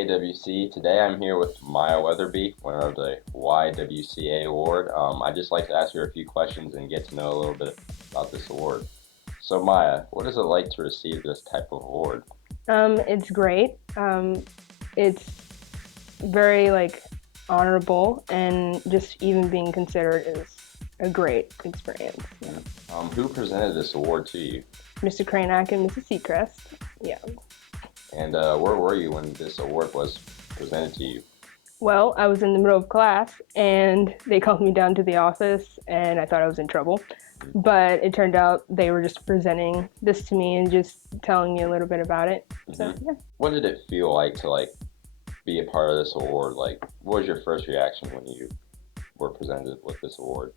Hey WC, today I'm here with Mya Weatherby, winner of the YWCA award. I'd just like to ask you a few questions and get to know a little bit about this award. So Mya, what is it like to receive this type of award? It's great. It's very honorable, and just even being considered is a great experience. Yeah. Who presented this award to you? Mr. Cranak and Mrs. Seacrest. Yeah. And where were you when this award was presented to you? Well, I was in the middle of class and they called me down to the office and I thought I was in trouble. But it turned out they were just presenting this to me and just telling me a little bit about it. So, yeah. What did it feel like to be a part of this award? What was your first reaction when you were presented with this award?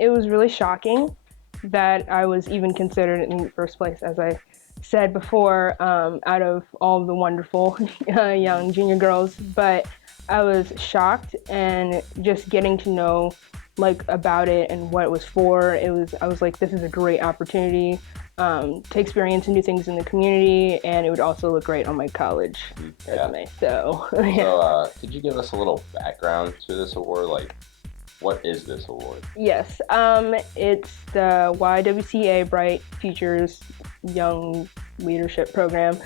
It was really shocking that I was even considered in the first place, as I said before, out of all the wonderful young junior girls. But I was shocked, and just getting to know about it and what it was for, I was like, this is a great opportunity to experience and do things in the community, and it would also look great on my college resume. So, yeah. So could you give us a little background to this award? What is this award? Yes, it's the YWCA Bright Futures Young Leadership Program,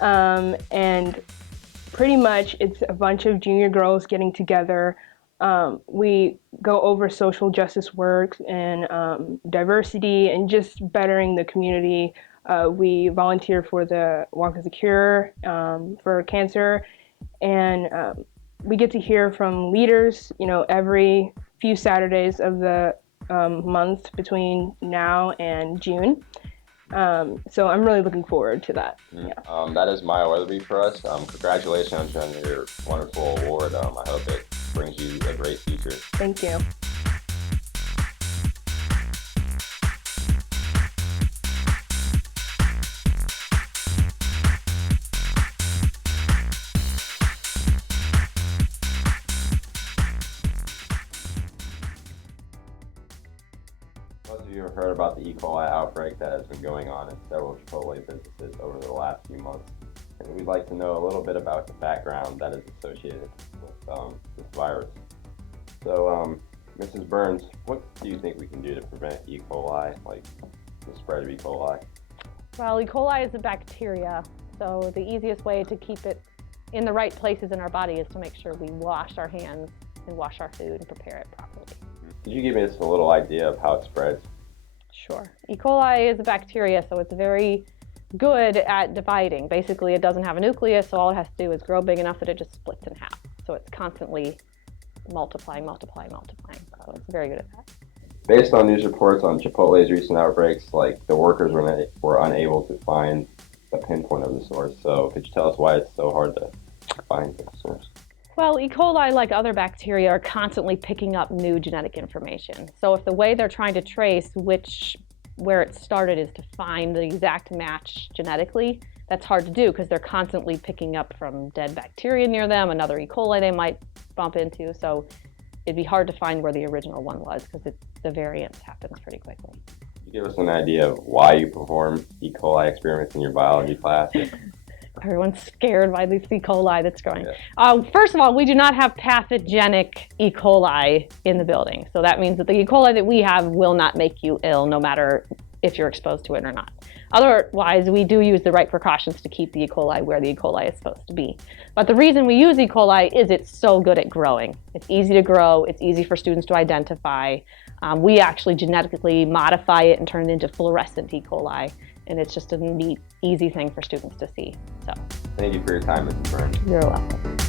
and pretty much it's a bunch of junior girls getting together. We go over social justice work and diversity and just bettering the community. We volunteer for the Walk of the Cure for cancer, and we get to hear from leaders, every few Saturdays of the month between now and June. So I'm really looking forward to that. Yeah. That is Mya Weatherby for us. Congratulations on your wonderful award. I hope it brings you a great future. Thank you. Most of you have heard about the E. coli outbreak that has been going on in several Chipotle businesses over the last few months. And we'd like to know a little bit about the background that is associated with this virus. So, Mrs. Burns, what do you think we can do to prevent E. coli, the spread of E. coli? Well, E. coli is a bacteria, so the easiest way to keep it in the right places in our body is to make sure we wash our hands and wash our food and prepare it properly. Could you give us a little idea of how it spreads? Sure. E. coli is a bacteria, so it's very good at dividing. Basically, it doesn't have a nucleus, so all it has to do is grow big enough that it just splits in half. So it's constantly multiplying. So it's very good at that. Based on news reports on Chipotle's recent outbreaks, the workers were unable to find the pinpoint of the source. So could you tell us why it's so hard to find the source? Well, E. coli, like other bacteria, are constantly picking up new genetic information. So if the way they're trying to trace where it started is to find the exact match genetically, that's hard to do because they're constantly picking up from dead bacteria near them, another E. coli they might bump into. So it'd be hard to find where the original one was because the variance happens pretty quickly. Can you give us an idea of why you perform E. coli experiments in your biology class? Everyone's scared by this E. coli that's growing. Yeah. First of all, we do not have pathogenic E. coli in the building. So that means that the E. coli that we have will not make you ill, no matter if you're exposed to it or not. Otherwise, we do use the right precautions to keep the E. coli where the E. coli is supposed to be. But the reason we use E. coli is it's so good at growing. It's easy to grow. It's easy for students to identify. We actually genetically modify it and turn it into fluorescent E. coli. And it's just a neat, easy thing for students to see. So, thank you for your time, Mrs. Burns. You're welcome.